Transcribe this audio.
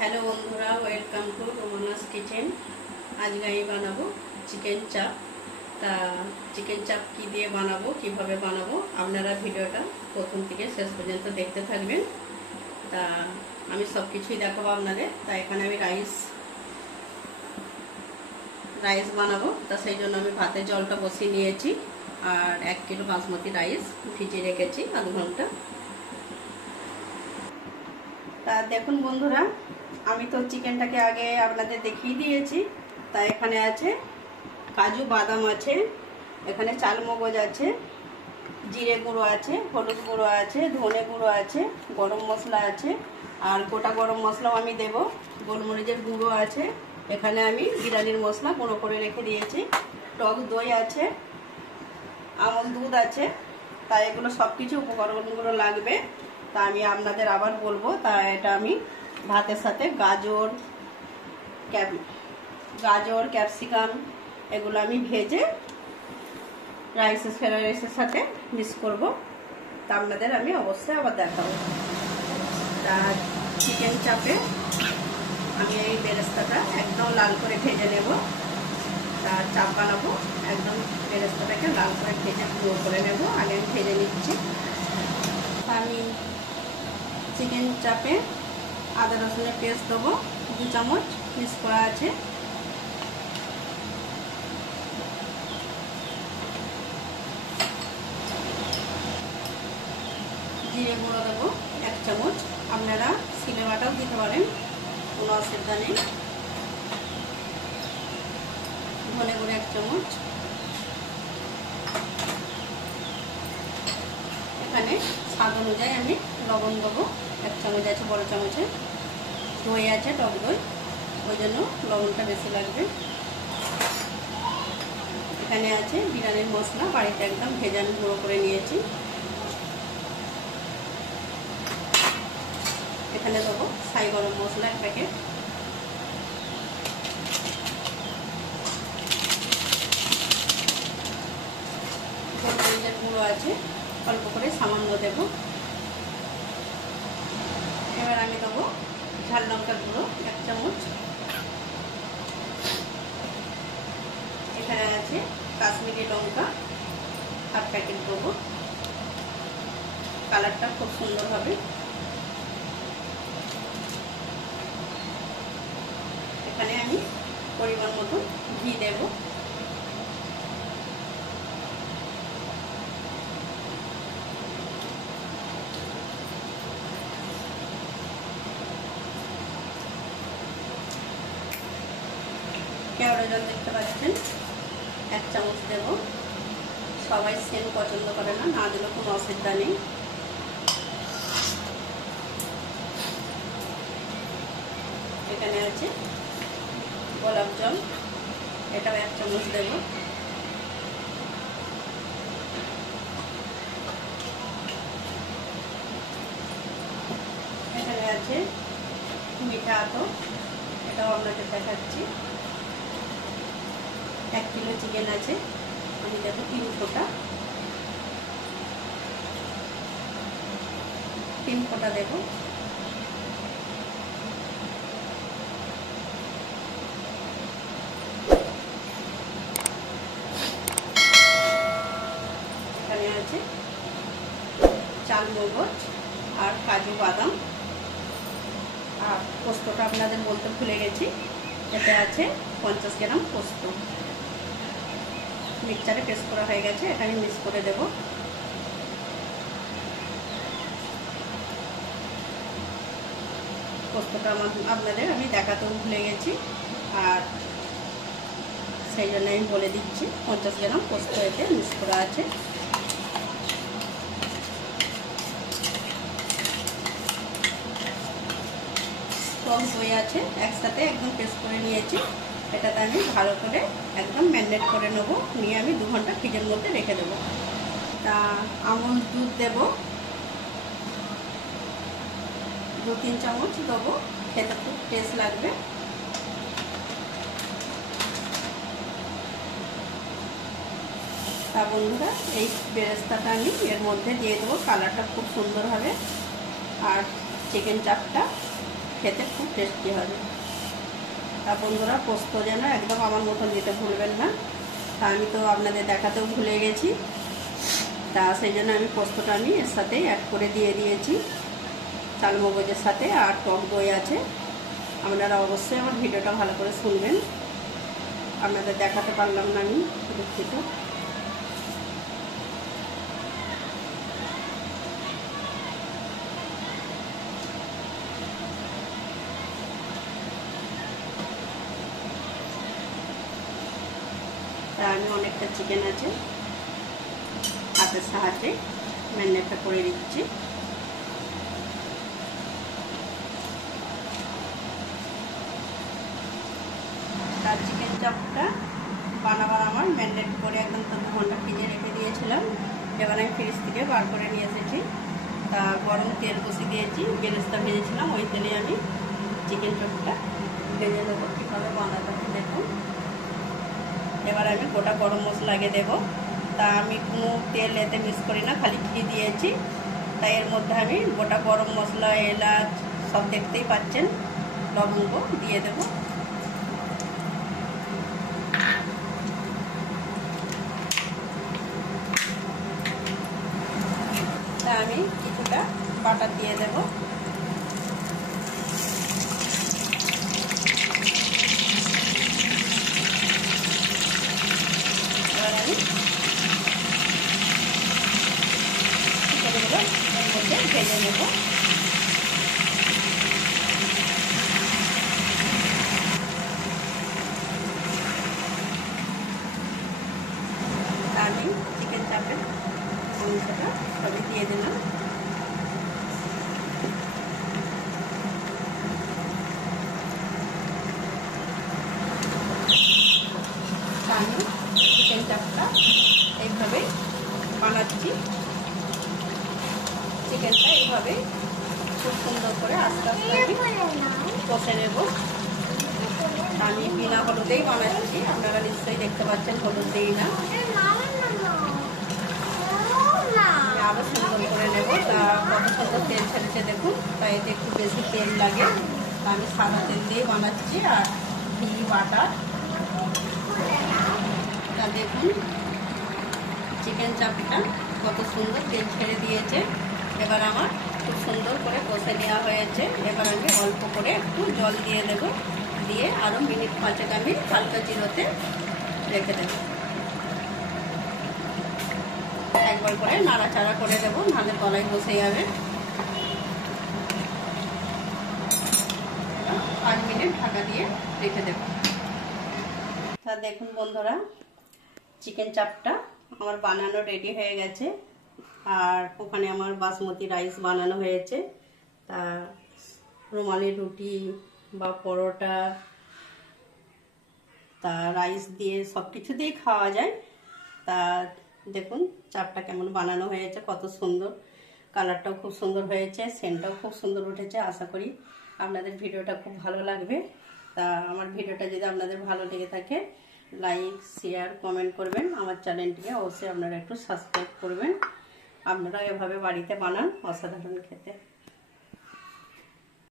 Hello বন্ধুরা, welcome to রোমানাস kitchen. আজকে আমি বানাবো চিকেন চাপ। তা চিকেন চাপ কী দিয়ে বানাবো, কিভাবে বানাবো, আপনারা ভিডিওটা প্রথম থেকে শেষ পর্যন্ত দেখতে থাকবেন। তা আমি সব কিছুই দেখাবো আপনাদের। তা এখানে আমি রাইস বানাবো। তা সেই জন্য আমি ভাতের জলটা বসিয়ে নিয়েছি আর 1 কিলো বাসমতি রাইস ভিজিয়ে রেখেছি আধ ঘন্টা। তা দেখুন বন্ধুরা, আমি তো চিকেনটাকে আগে আপনাদের দেখিয়ে দিয়েছি। তা এখানে আছে কাজু বাদাম আছে, এখানে চালমগজ আছে, জিরে গুঁড়ো আছে, হলুদ গুঁড়ো আছে, ধনে গুঁড়ো আছে, গরম মশলা আছে, আর গোটা গরম মশলাও আমি দেব, গোলমরিচের গুঁড়ো আছে, এখানে আমি বিরিয়ানির মশলা গুঁড়ো করে রেখে দিয়েছি, টক দই আছে, আমল দুধ আছে। তা এগুলো সব কিছু উপকরণগুলো লাগবে। তা আমি আপনাদের আবার বলবো। তা এটা আমি ভাতের সাথে গাজর ক্যাপসিকাম এগুলো আমি ভেজে ফ্রাইড রাইসের সাথে মিক্স করব। তা আপনাদের আমি অবশ্যই আবার দেখাবো। তা চিকেন চাপে আমি এই বেরেস্তাটা একদম লাল করে ভেজে নেব। তা চাপ বানাবো, একদম বেরেস্তাটাকে লাল করে ভেজে গুঁড়ো করে নেব। আগে আমি ভেজে নিচ্ছি। আমি চিকেন চাপে আদা রসুনের পেস্ট দেবো 2 চামচ, মিক্স করা আছে। জিরে গুঁড়ো দেবো 1 চামচ, আপনারা সিলে বাটাও দিতে পারেন, কোনো অসুবিধা নেই। ধনে গুঁড়ো 1 চামচ, এখানে স্বাদ অনুযায়ী আমি লবণ দেবো 1 চামচ আছে বড় চামচে। দই আছে, টক দই, ওই জন্য লবণটা বেশি লাগবে। এখানে আছে বিরিয়ানির মশলা, বাড়িতে একদম ভেজানো গুঁড়ো করে নিয়েছি। এখানে দেবো ছাই গরম মশলা 1 প্যাকেট, গোলমরিচের গুঁড়ো আছে অল্প করে সামান্য দেবো। এবার আমি দেবো ঝাল লঙ্কার গুঁড়ো 1 চামচ। এখানে আছে কাশ্মীরি লঙ্কা 1/2 প্যাকেট দেবো, কালারটা খুব সুন্দর হবে। এখানে আমি পরিমাণ মতো ঘি দেব। কেওড়া জল দেখতে পাচ্ছেন 1 চামচ দেব। সবাই সেম পছন্দ করে না, না দিলে কোনো অসুবিধা নেই। এখানে আছে গোলাপ জল, এটাও 1 চামচ দেব। এখানে আছে মিঠা আতর, এটাও আপনাদের দেখাচ্ছি। 1 কিলো চিকেন আছে, আমি দেবো 3 ফোঁটা দেব। এখানে আছে চালমগজ আর কাজু বাদাম, আর পোস্তটা আপনাদের বলতে ভুলে গেছি, এতে আছে 50 গ্রাম পোস্ত, মিক্সচারে পেস্ট করা হয়ে গেছে, এটা আমি মিক্স করে দেব। পোস্তটা আপনাদের আমি দেখাতেও ভুলে গেছি, আর সেই জন্য আমি বলে দিচ্ছি 50 গ্রাম পোস্ত এতে মিক্স করা আছে। টক দই আছে, একসাথে একদম পেস্ট করে নিয়েছি, এটাতে আমি ভালো করে একদম ম্যারিনেট করে নেবো, নিয়ে আমি 2 ঘন্টা ফ্রিজের মধ্যে রেখে দেবো। তা আমল দুধ দেবো 2-3 চামচ দেবো, খেতে খুব টেস্ট লাগবে। তা বন্ধুরা, এই বেরেস্তাটা আমি এর মধ্যে দিয়ে দেবো, কালারটা খুব সুন্দর হবে। আর চিকেন চাপটা খেতে খুব টেস্টি হবে। তা বন্ধুরা, পোস্ত যেন একদম আমার মতন দিতে ভুলবেন না। তা আমি তো আপনাদের দেখাতেও ভুলে গেছি, তা সেই জন্য আমি পোস্তটা আমি এর সাথেই অ্যাড করে দিয়ে দিয়েছি চালমগজের সাথে। আর টক দই আছে। আপনারা অবশ্যই আমার ভিডিওটা ভালো করে শুনবেন। আপনাদের দেখাতে পারলাম না আমি, দুঃখিত। তা আমি অনেকটা চিকেন আছে, হাতের সাহায্যে ম্যারিনেটটা করে দিচ্ছি। তার চিকেন চাপটা বানাবার আমার ম্যারিনেট করে একদম 2 ঘন্টা ফ্রিজে রেখে দিয়েছিলাম। এবার আমি ফ্রিজ থেকে বার করে নিয়ে এসেছি। তা গরম তেল বসিয়ে দিয়েছি, বেরেস্তা ভেজেছিলাম, ওই তেলে আমি চিকেন চাপটা ভেজে দেবো। কীভাবে বানাতে হবে দেখুন। এবার আমি গোটা গরম মশলা আগে দেবো। তা আমি কোনো তেল এতে মিক্স করি না, খালি ঘি দিয়েছি। তাই এর মধ্যে আমি গোটা গরম মশলা, এলাচ সব দেখতেই পাচ্ছেন, লবঙ্গ দিয়ে দেবো। তা আমি কিছুটা বাটার দিয়ে দেবো। এবার আমি চিকেনগুলো এর মধ্যে ভেজে নেব। আমি চিকেন চাপের অংশটা সবই দিয়ে দিলাম। আমি চিকেন চাপটা এইভাবে বানাচ্ছি। চিকেনটা এইভাবে খুব সুন্দর করে আস্তে আস্তে কষে নেব। আমি বিনা হলুদেই বানাচ্ছি, আপনারা নিশ্চয়ই দেখতে পাচ্ছেন হলুদ দিই না। আরো সুন্দর করে নেব। তা কত সুন্দর তেল ছেড়েছে দেখুন। তাই এতে একটু বেশি তেল লাগে, তা আমি সাদা তেল দিয়ে বানাচ্ছি আর ঘি বাটার। তা দেখুন চিকেন চাপটা কত সুন্দর তেল ছেড়ে দিয়েছে। এবার আমার খুব সুন্দর করে কষে নেওয়া হয়েছে। এবার আমি অল্প করে একটু জল দিয়ে দেব, দিয়ে আরও মিনিট 5 আমি হালকা জিরোতে রেখে দেব। একবার করে নাড়াচাড়া করে দেবো, নাহলে তলায় বসে যাবে। 5 মিনিট ঢাকা দিয়ে রেখে দেব। তা দেখুন বন্ধুরা, চিকেন চাপটা আমার বানানো রেডি হয়ে গেছে। আর ওখানে আমার বাসমতি রাইস বানানো হয়েছে। তা রুমালি রুটি বা পরোটা, তা রাইস দিয়ে সব কিছু দিয়ে খাওয়া যায়। তা দেখুন চাপটা কেমন বানানো হয়েছে, কত সুন্দর, কালারটাও খুব সুন্দর হয়েছে, সেন্টটাও খুব সুন্দর উঠেছে। আশা করি আপনাদের ভিডিওটা খুব ভালো লাগবে। তা আমার ভিডিওটা যদি আপনাদের ভালো লেগে থাকে, লাইক শেয়ার কমেন্ট করবেন। আমার চ্যানেলটিকে অবশ্যই আপনারা একটু সাবস্ক্রাইব করবেন। আপনারা এভাবে বাড়িতে বানান, অসাধারণ খেতে।